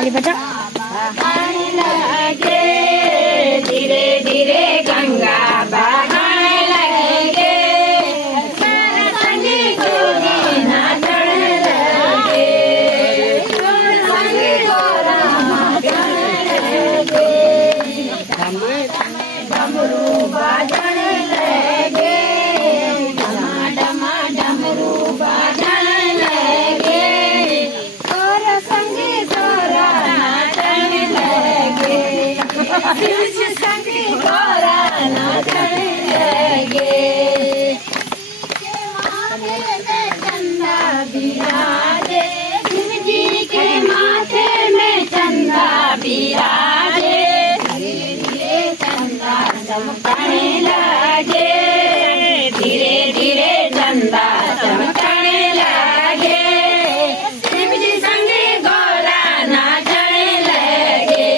ताली बजा। लगे धीरे धीरे गंगा बहाने लगे, संगी गोरी नाचन लगे, संगी गोरा नाचन लगे, डमरू बाजन लगे, डमा डमरू बाजन लगे, और संगी गोरा नाचन लगे, संगी गोरा नाचन लगे। चंदा बिराजे, शिव जी के माथे में चंदा बिराजे, धीरे धीरे चंदा चमकने लगे, धीरे धीरे चंदा चमकने लगे, शिव जी संगे गोरा नाचने लगे,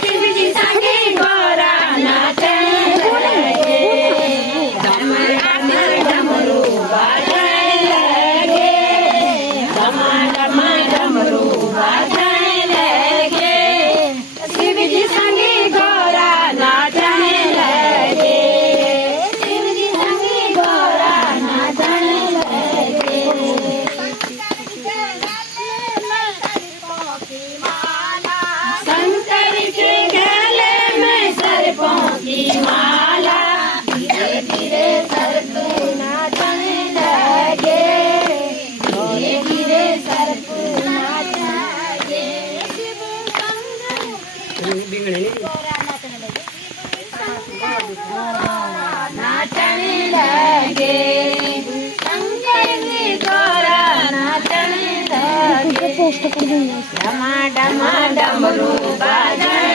शिव जी संगे गोरा नाचने लगे, डम डम डमरू बाजने लगे, डम डम डमरू बाजने लगे, शिव जी संगे गोरा नाचने लगे, शिव जी संगे गोरा नाचने लगे। शंकर के गले में सर्पों की माला, धीरे धीरे सर्प नाचने लगे, धीरे धीरे सर्प नाचने लगे, नाचने लगे, शंकर की गोरा नाचने लगे, पोस्ट कर दूंगा। डमा डमा डमरू बाजने